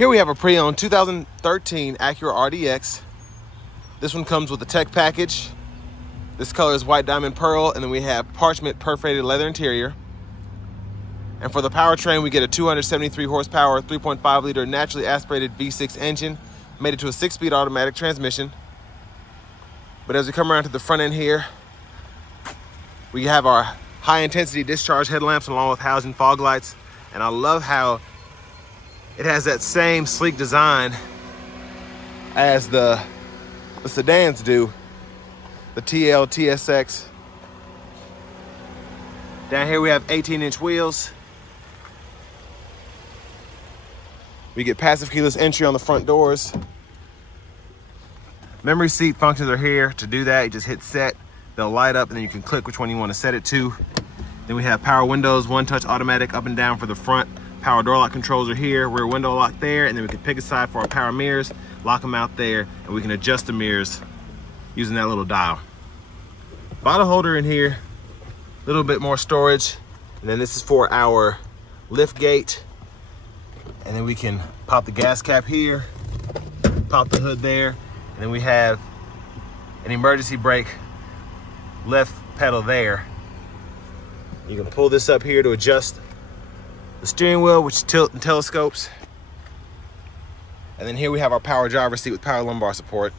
Here we have a pre-owned 2013 Acura RDX. This one comes with a tech package. This color is white diamond pearl, and then we have parchment perforated leather interior. And for the powertrain, we get a 273 horsepower, 3.5 liter naturally aspirated V6 engine, made it to a 6-speed automatic transmission. But as we come around to the front end here, we have our high intensity discharge headlamps along with housing fog lights. And I love how it has that same sleek design as the sedans do, the TL, TSX. Down here we have 18-inch wheels. We get passive keyless entry on the front doors. Memory seat functions are here. To do that, you just hit set. They'll light up and then you can click which one you want to set it to. Then we have power windows, one-touch automatic up and down for the front. Power door lock controls are here, rear window lock there, and then we can pick a side for our power mirrors, lock them out there, and we can adjust the mirrors using that little dial. Bottle holder in here, a little bit more storage, and then this is for our lift gate. And then we can pop the gas cap here, pop the hood there, and then we have an emergency brake left pedal there. You can pull this up here to adjust the steering wheel, which tilt and telescopes. And then here we have our power driver's seat with power lumbar support.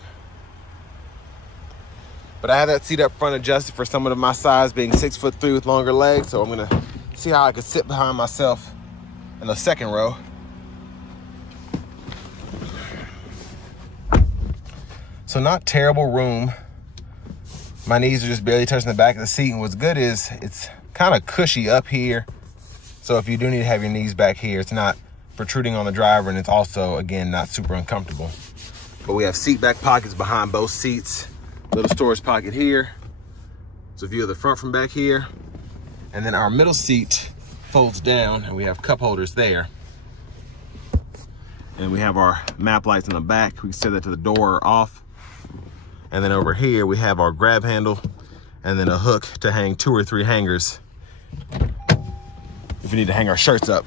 But I have that seat up front adjusted for someone of my size, being 6'3" with longer legs. So I'm gonna see how I could sit behind myself in the second row. So not terrible room. My knees are just barely touching the back of the seat. And what's good is it's kind of cushy up here. So if you do need to have your knees back here, it's not protruding on the driver, and it's also, again, not super uncomfortable. But we have seat back pockets behind both seats. Little storage pocket here. It's a view of the front from back here. And then our middle seat folds down, and we have cup holders there. And we have our map lights in the back. We can set that to the door or off. And then over here, we have our grab handle and then a hook to hang 2 or 3 hangers if we need to hang our shirts up.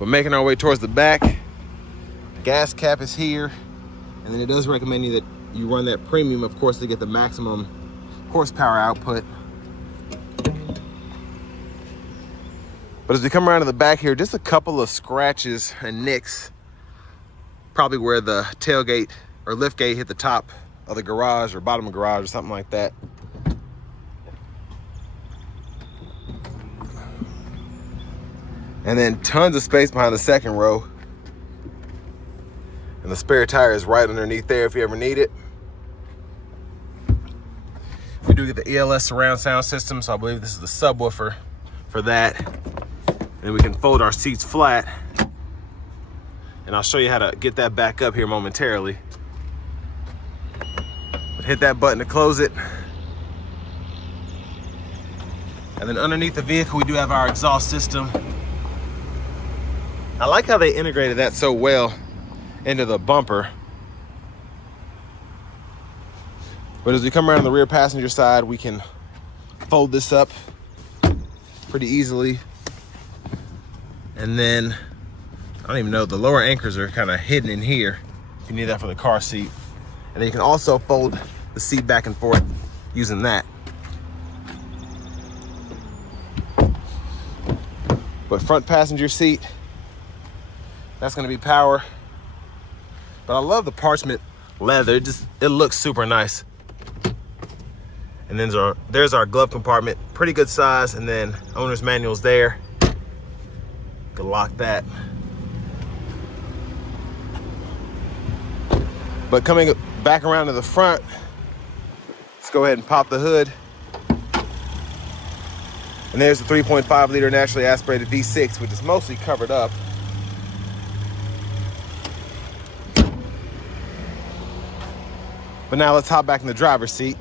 But making our way towards the back, gas cap is here. And then it does recommend you that you run that premium, of course, to get the maximum horsepower output. But as we come around to the back here, just a couple of scratches and nicks, probably where the tailgate or lift gate hit the top of the garage or bottom of the garage or something like that. And then tons of space behind the second row. And the spare tire is right underneath there if you ever need it. We do get the ELS surround sound system, so I believe this is the subwoofer for that. And then we can fold our seats flat. And I'll show you how to get that back up here momentarily. But hit that button to close it. And then underneath the vehicle, we do have our exhaust system. I like how they integrated that so well into the bumper. But as we come around the rear passenger side, we can fold this up pretty easily. And then, I don't even know, the lower anchors are kind of hidden in here if you need that for the car seat. And then you can also fold the seat back and forth using that. But front passenger seat, that's gonna be power. But I love the parchment leather, it looks super nice. And then there's our glove compartment, pretty good size, and then owner's manual's there. You can lock that. But coming back around to the front, let's go ahead and pop the hood. And there's the 3.5 liter naturally aspirated V6, which is mostly covered up. But now let's hop back in the driver's seat.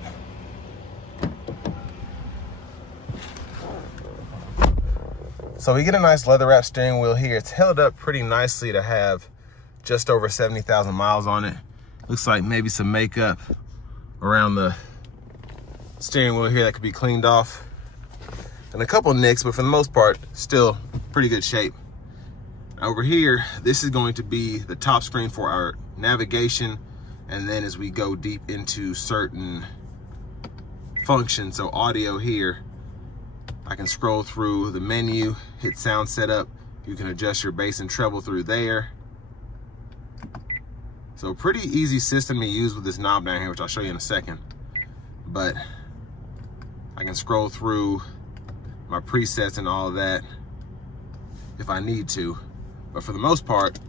So we get a nice leather wrap steering wheel here. It's held up pretty nicely to have just over 70,000 miles on it. Looks like maybe some makeup around the steering wheel here that could be cleaned off. And a couple nicks, but for the most part, still pretty good shape. Over here, this is going to be the top screen for our navigation, and then as we go deep into certain functions, so audio here, I can scroll through the menu, hit sound setup. You can adjust your bass and treble through there. So pretty easy system to use with this knob down here, which I'll show you in a second. But I can scroll through my presets and all of that if I need to. But for the most part,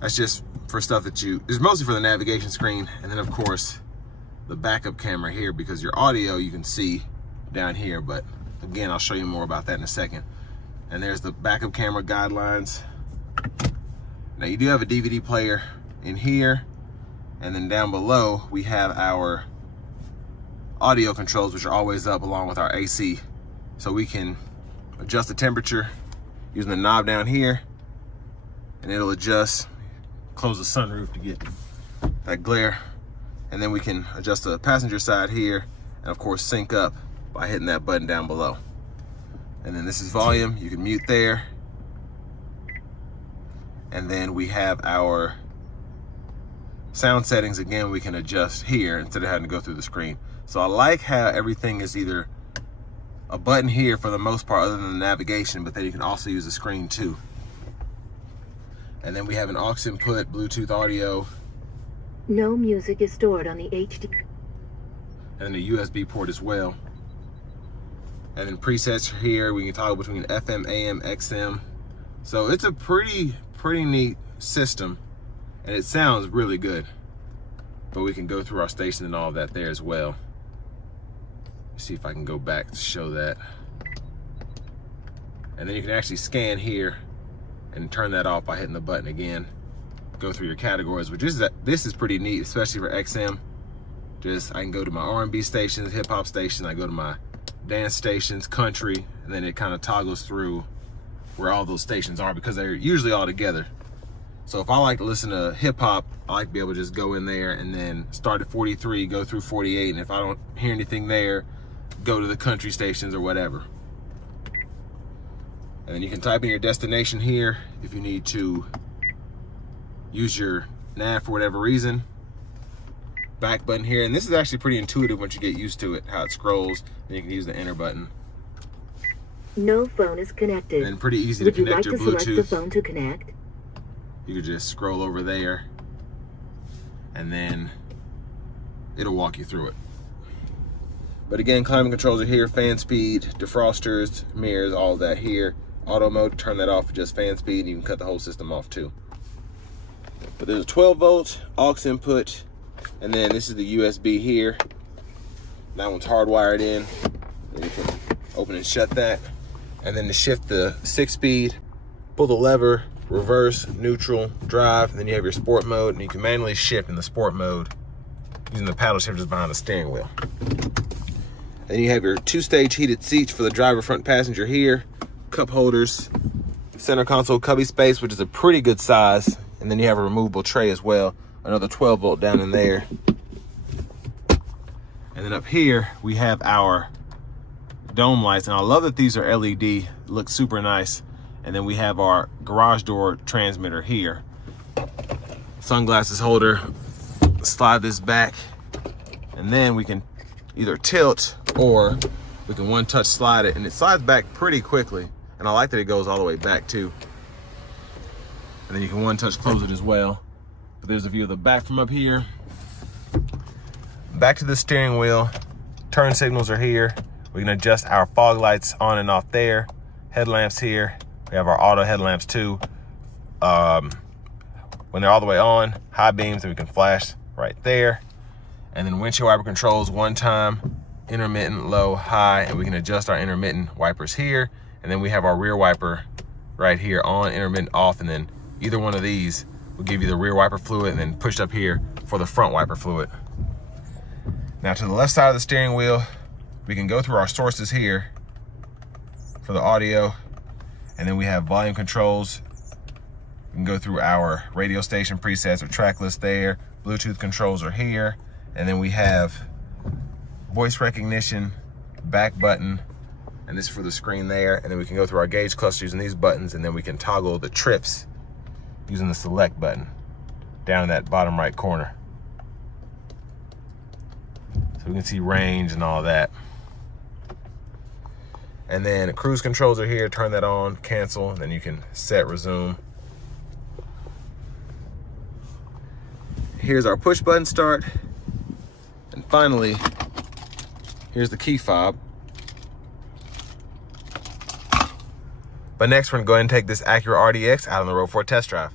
that's just for stuff that it's mostly for the navigation screen. And then of course, the backup camera here, because your audio you can see down here. But again, I'll show you more about that in a second. And there's the backup camera guidelines. Now you do have a DVD player in here, and then down below we have our audio controls, which are always up along with our AC. So we can adjust the temperature using the knob down here, and it'll adjust, close the sunroof to get that glare. And then we can adjust the passenger side here, and of course sync up by hitting that button down below. And then this is volume, you can mute there. And then we have our sound settings. Again, we can adjust here instead of having to go through the screen. So I like how everything is either a button here for the most part, other than the navigation, but then you can also use the screen too. And then we have an aux input, Bluetooth audio. No music is stored on the HD. And then a USB port as well. And then presets are here. We can toggle between FM, AM, XM. So it's a pretty neat system, and it sounds really good. But we can go through our station and all of that there as well. Let's see if I can go back to show that. And then you can actually scan here and turn that off by hitting the button again. Go through your categories, which is this is pretty neat, especially for XM. I can go to my R&B stations, hip hop stations, I go to my dance stations, country, and then it kind of toggles through where all those stations are, because they're usually all together. So if I like to listen to hip hop, I like to be able to just go in there and then start at 43, go through 48, and if I don't hear anything there, go to the country stations or whatever. And then you can type in your destination here if you need to use your nav for whatever reason. Back button here, and this is actually pretty intuitive once you get used to it, how it scrolls. Then you can use the enter button. No phone is connected. And pretty easy to connect your Bluetooth. Would you like to select the phone to connect? You could just scroll over there, and then it'll walk you through it. But again, climate controls are here, fan speed, defrosters, mirrors, all of that here. Auto mode, turn that off for just fan speed, and you can cut the whole system off too. But there's a 12 volt aux input, and then this is the USB here. That one's hardwired in. Then you can open and shut that. And then to shift the 6-speed, pull the lever, reverse, neutral, drive, and then you have your sport mode, and you can manually shift in the sport mode using the paddle shifters behind the steering wheel. Then you have your 2-stage heated seats for the driver, front passenger here, cup holders, center console cubby space, which is a pretty good size, and then you have a removable tray as well, another 12 volt down in there. And then up here we have our dome lights, and I love that these are LED, look super nice. And then we have our garage door transmitter here. Sunglasses holder, slide this back, and then we can either tilt or we can one-touch slide it, and it slides back pretty quickly. And I like that it goes all the way back too. And then you can one-touch close it as well. But there's a view of the back from up here. Back to the steering wheel, turn signals are here. We can adjust our fog lights on and off there. Headlamps here. We have our auto headlamps too. When they're all the way on, high beams, and we can flash right there. And then windshield wiper controls, one time, intermittent, low, high, and we can adjust our intermittent wipers here. And then we have our rear wiper right here on, intermittent off, and then either one of these will give you the rear wiper fluid, and then pushed up here for the front wiper fluid. Now to the left side of the steering wheel, we can go through our sources here for the audio, and then we have volume controls. We can go through our radio station presets or track list there. Bluetooth controls are here, and then we have voice recognition, back button, and this is for the screen there. And then we can go through our gauge cluster using these buttons, and then we can toggle the trips using the select button down in that bottom right corner. So we can see range and all that. And then cruise controls are here. Turn that on, cancel, and then you can set, resume. Here's our push button start. And finally, here's the key fob. But next, we're gonna go ahead and take this Acura RDX out on the road for a test drive.